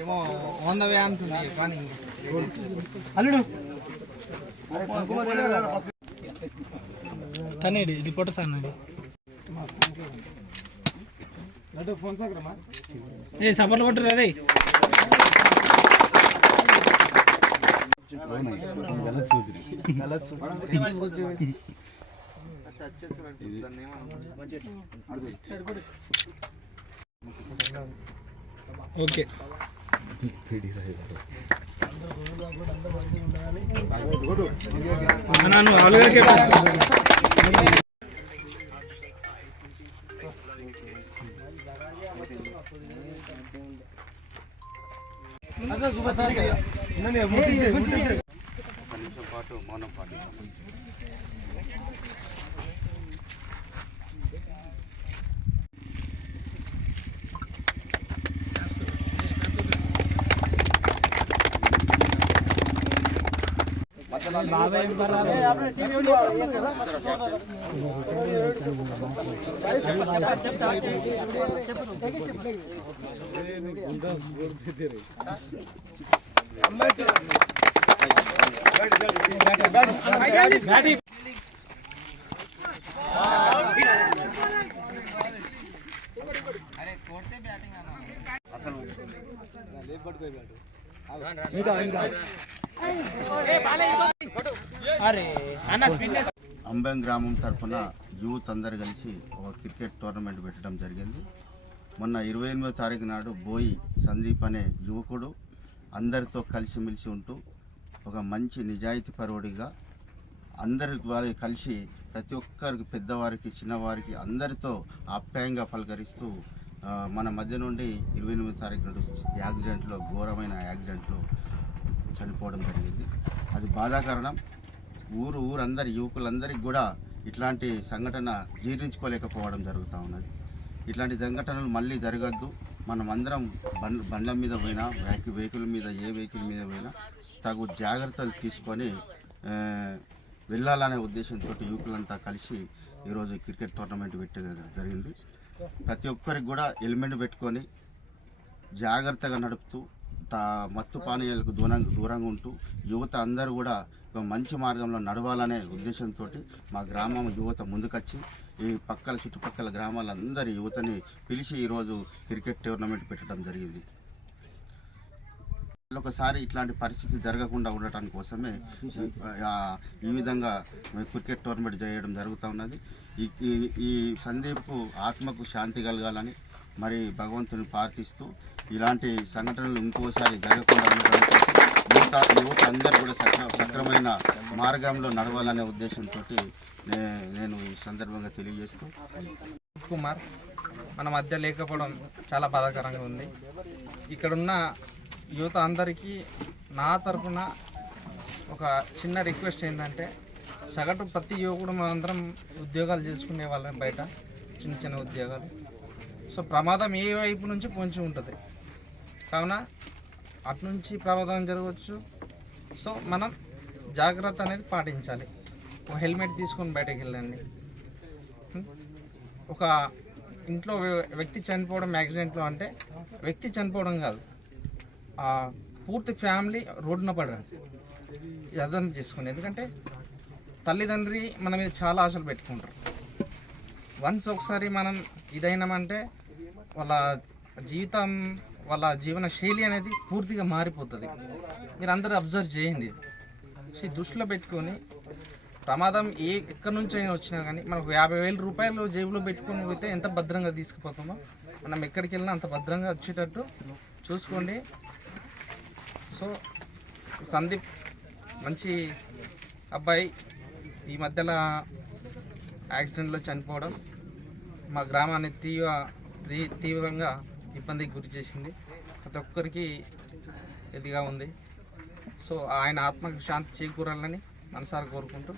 ఏమో వంద వే అంటుంది కానీ అల్లుడు. తనేడి రిపోర్టర్ సార్ సాగరమా ఏ సపోర్ట్ కొట్టరు అదే ఓకే. నన్ను ఆలుగాకే ఒక నిమిషం పాటు మౌనం పాటించాం అసలు అరే అన్న స్పిన్ అంబెం గ్రామం తరఫున యూత్ అందరు కలిసి ఒక క్రికెట్ టోర్నమెంట్ పెట్టడం జరిగింది. మొన్న ఇరవై ఎనిమిదో తారీఖు నాడు బోయి సందీప్ అనే యువకుడు అందరితో కలిసిమెలిసి ఉంటూ ఒక మంచి నిజాయితీ పరువుడిగా అందరి వారి కలిసి ప్రతి ఒక్కరికి పెద్దవారికి చిన్నవారికి అందరితో ఆప్యాయంగా పలకరిస్తూ మన మధ్య నుండి ఇరవై ఎనిమిది తారీఖు నాడు యాక్సిడెంట్లో ఘోరమైన యాక్సిడెంట్లో చనిపోవడం జరిగింది. అది బాధాకరణం. ఊరు ఊరందరి యువకులందరికీ కూడా ఇట్లాంటి సంఘటన జీర్ణించుకోలేకపోవడం జరుగుతూ ఉన్నది. ఇట్లాంటి సంఘటనలు మళ్ళీ జరగద్దు. మనం అందరం బండ్ బండ్ల మీద పోయినా వెహికల్ వెహికల్ మీద ఏ వెహికల్ మీద పోయినా తగు జాగ్రత్తలు తీసుకొని వెళ్ళాలనే ఉద్దేశంతో యువకులంతా కలిసి ఈరోజు క్రికెట్ టోర్నమెంట్ పెట్టడం జరిగింది. ప్రతి ఒక్కరికి కూడా హెల్మెట్ పెట్టుకొని జాగ్రత్తగా నడుపుతూ మత్తు పానీయాలకు దూరంగా దూరంగా ఉంటూ యువత అందరూ కూడా మంచి మార్గంలో నడవాలనే ఉద్దేశంతో మా గ్రామం యువత ముందుకొచ్చి ఈ పక్కల చుట్టుపక్కల గ్రామాలందరి యువతని పిలిచి ఈరోజు క్రికెట్ టోర్నమెంట్ పెట్టడం జరిగింది. ఒకసారి ఇట్లాంటి పరిస్థితి జరగకుండా ఉండటానికి కోసమే ఈ విధంగా క్రికెట్ టోర్నమెంట్ చేయడం జరుగుతూ ఉన్నది. ఈ- ఈ సందీప్ ఆత్మకు శాంతి కలగాలని మరి భగవంతుని ప్రార్థిస్తూ ఇలాంటి సంఘటనలు ఇంకోసారి జరగకుండా ఉండడానికి యువత యువత అందరూ కూడా సక్ర సక్రమైన మార్గంలో నడవాలనే ఉద్దేశంతో నేను ఈ సందర్భంగా తెలియజేస్తూ కుమార్ మన మధ్య లేకపోవడం చాలా బాధాకరంగా ఉంది. ఇక్కడున్న యువత అందరికీ నా తరఫున ఒక చిన్న రిక్వెస్ట్ ఏంటంటే సగటు ప్రతి యువకుడు మనందరం ఉద్యోగాలు చేసుకునే వాళ్ళం బయట చిన్న చిన్న ఉద్యోగాలు. సో ప్రమాదం ఏ వైపు నుంచి పొంచి ఉంటుంది. కావున అటు నుంచి ప్రమాదం జరగవచ్చు. సో మనం జాగ్రత్త అనేది పాటించాలి. ఒక హెల్మెట్ తీసుకొని బయటకు వెళ్ళండి. ఒక ఇంట్లో వ్యక్తి చనిపోవడం యాక్సిడెంట్లో అంటే వ్యక్తి చనిపోవడం కాదు. ఆ పూర్తి ఫ్యామిలీ రోడ్డున పడడం ఇది అర్థం చేసుకోండి ఎందుకంటే తల్లిదండ్రి మన మీద చాలా ఆశలు పెట్టుకుంటారు. వన్స్ ఒకసారి మనం ఇదైనామంటే వాళ్ళ జీవితం వాళ్ళ జీవన శైలి అనేది పూర్తిగా మారిపోతుంది. మీరు అందరూ అబ్జర్వ్ చేయండి సో దృష్టిలో పెట్టుకొని ప్రమాదం ఏ ఎక్కడి నుంచి అయినా వచ్చినా కానీ మనకు యాభై వేల రూపాయలు జేబులో పెట్టుకొని పోతే ఎంత భద్రంగా తీసుకుపోతామో మనం ఎక్కడికి వెళ్ళినా అంత భద్రంగా వచ్చేటట్టు చూసుకోండి. సో సందీప్ మంచి అబ్బాయి. ఈ మధ్యలో యాక్సిడెంట్లో చనిపోవడం మా గ్రామాన్ని తీవ్ర తీ- తీవ్రంగా ఇబ్బందికి గురి చేసింది. ప్రతి ఒక్కరికి ఇదిగా ఉంది. సో ఆయన ఆత్మకు శాంతి చేకూరాలని మనసారా కోరుకుంటూ